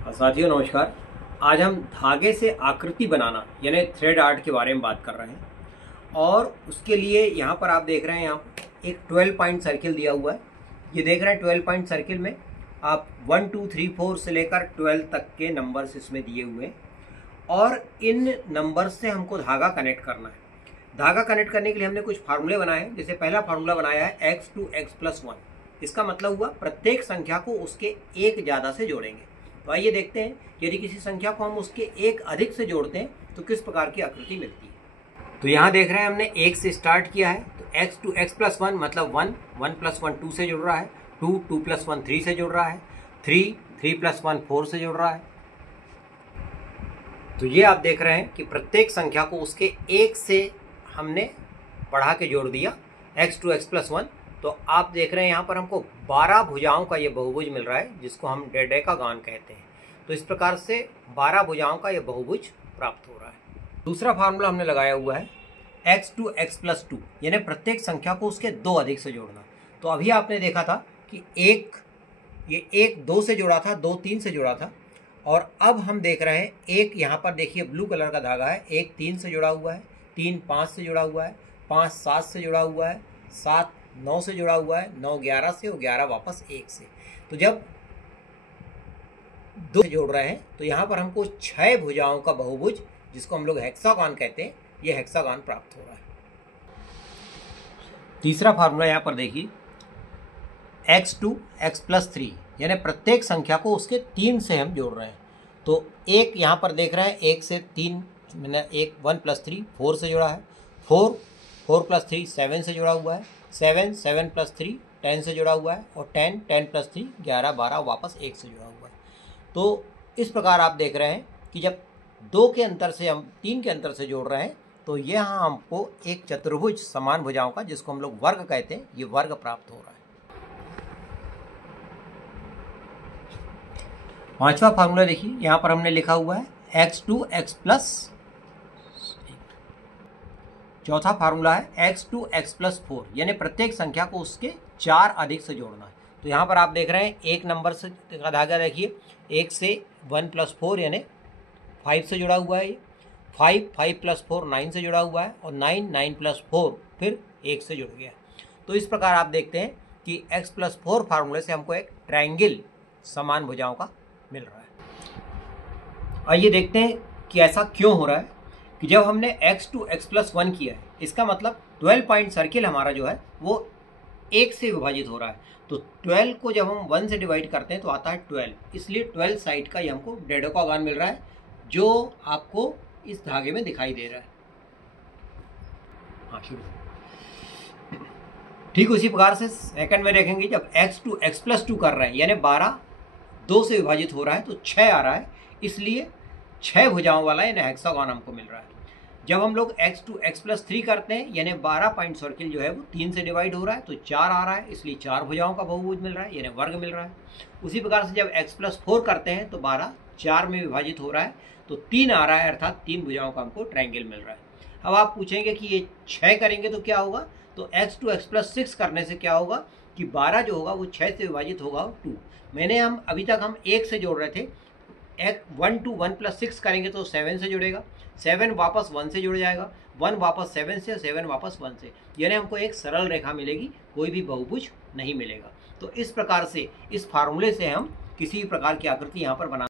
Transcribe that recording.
साथियों नमस्कार। आज हम धागे से आकृति बनाना यानी थ्रेड आर्ट के बारे में बात कर रहे हैं और उसके लिए यहाँ पर आप देख रहे हैं, यहाँ एक 12 पॉइंट सर्किल दिया हुआ है। ये देख रहे हैं 12 पॉइंट सर्किल में आप 1 2 3 4 से लेकर 12 तक के नंबर्स इसमें दिए हुए हैं और इन नंबर्स से हमको धागा कनेक्ट करना है। धागा कनेक्ट करने के लिए हमने कुछ फार्मूले बनाए हैं। जैसे पहला फार्मूला बनाया है x to x+1। इसका मतलब हुआ प्रत्येक संख्या को उसके एक ज़्यादा से जोड़ेंगे। तो आइए देखते हैं, यदि किसी संख्या को हम उसके एक अधिक से जोड़ते हैं तो किस प्रकार की आकृति मिलती है। तो यहाँ देख रहे हैं हमने 1 से स्टार्ट किया है, तो x to x+1 मतलब 1, 1 + 1 2 से जुड़ रहा है, 2, 2 + 1 3 से जुड़ रहा है, 3, 3 + 1 4 से जुड़ रहा है। तो ये आप देख रहे हैं कि प्रत्येक संख्या को उसके एक से हमने बढ़ा के जोड़ दिया x to x+1। तो आप देख रहे हैं यहाँ पर हमको 12 भुजाओं का ये बहुभुज मिल रहा है, जिसको हम डेडेकागॉन कहते हैं। तो इस प्रकार से 12 भुजाओं का ये बहुभुज प्राप्त हो रहा है। दूसरा फार्मूला हमने लगाया हुआ है x to x+2 यानी प्रत्येक संख्या को उसके दो अधिक से जोड़ना। तो अभी आपने देखा था कि ये 1 2 से जोड़ा था, 2 3 से जोड़ा था, और अब हम देख रहे हैं एक यहाँ पर देखिए ब्लू कलर का धागा है, 1 3 से जुड़ा हुआ है, 3 5 से जुड़ा हुआ है, 5 7 से जुड़ा हुआ है, 7 9 से जुड़ा हुआ है, 9 11 से और 11 वापस 1 से। तो जब 2 से जोड़ रहे हैं तो यहाँ पर हमको 6 भुजाओं का बहुभुज, जिसको हम लोग हेक्सागॉन कहते हैं, ये हेक्सागॉन प्राप्त हो रहा है। तीसरा फार्मूला यहाँ पर देखिए x to x+3 यानी प्रत्येक संख्या को उसके 3 से हम जोड़ रहे हैं। तो एक यहाँ पर देख रहे हैं 1 से 3 मैंने 1 + 3 4 से जोड़ा है, 4 + 3 7 से जुड़ा हुआ है, 7 7 + 3 10 से जुड़ा हुआ है, और 10 10 + 3 11 12 वापस 1 से जुड़ा हुआ है। तो इस प्रकार आप देख रहे हैं कि जब 2 के अंतर से हम 3 के अंतर से जोड़ रहे हैं तो यहाँ हमको एक चतुर्भुज समान भुजाओं का, जिसको हम लोग वर्ग कहते हैं, ये वर्ग प्राप्त हो रहा है। पांचवा फार्मूला देखिए, यहाँ पर हमने लिखा हुआ है x to x+। चौथा फार्मूला है x to x+4 यानी प्रत्येक संख्या को उसके 4 अधिक से जोड़ना है। तो यहाँ पर आप देख रहे हैं एक नंबर से का धागा देखिए, 1 से 1 + 4 यानी 5 से जुड़ा हुआ है, ये 5 5 + 4 9 से जुड़ा हुआ है, और 9 9 + 4 फिर 1 से जुड़ गया। तो इस प्रकार आप देखते हैं कि x+4 फार्मूले से हमको एक ट्रायंगल समान भुजाओं का मिल रहा है। आइए देखते हैं कि ऐसा क्यों हो रहा है कि जब हमने x to x+1 किया है, इसका मतलब 12 पॉइंट सर्किल हमारा जो है वो 1 से विभाजित हो रहा है। तो 12 को जब हम 1 से डिवाइड करते हैं तो आता है 12, इसलिए 12 साइड का ये हमको डेडेकागॉन मिल रहा है, जो आपको इस धागे में दिखाई दे रहा है। हाँ शुरू। ठीक उसी प्रकार से सेकंड में देखेंगे, जब x to x+2 कर रहे हैं यानी 12 2 से विभाजित हो रहा है तो 6 आ रहा है, इसलिए 6 भुजाओं वाला यानी हेक्सागॉन हमको मिल रहा है। जब हम लोग x to x+3 करते हैं यानी 12 पॉइंट सर्किल जो है वो 3 से डिवाइड हो रहा है तो 4 आ रहा है, इसलिए 4 भुजाओं का बहुभुज मिल रहा है यानी वर्ग मिल रहा है। उसी प्रकार से जब x+4 करते हैं तो 12 4 में विभाजित हो रहा है तो 3 आ रहा है, अर्थात 3 भुजाओं का हमको ट्रायंगल मिल रहा है। अब आप पूछेंगे कि ये 6 करेंगे तो क्या होगा, तो x to x+6 करने से क्या होगा कि 12 जो होगा वो 6 से विभाजित होगा 2। हम अभी तक हम 1 से जोड़ रहे थे, 1 to 1 + 6 करेंगे तो 7 से जुड़ेगा, 7 वापस 1 से जुड़ जाएगा, 1 वापस 7 से, 7 वापस 1 से, यानी हमको एक सरल रेखा मिलेगी, कोई भी बहुभुज नहीं मिलेगा। तो इस प्रकार से इस फार्मूले से हम किसी भी प्रकार की आकृति यहाँ पर बना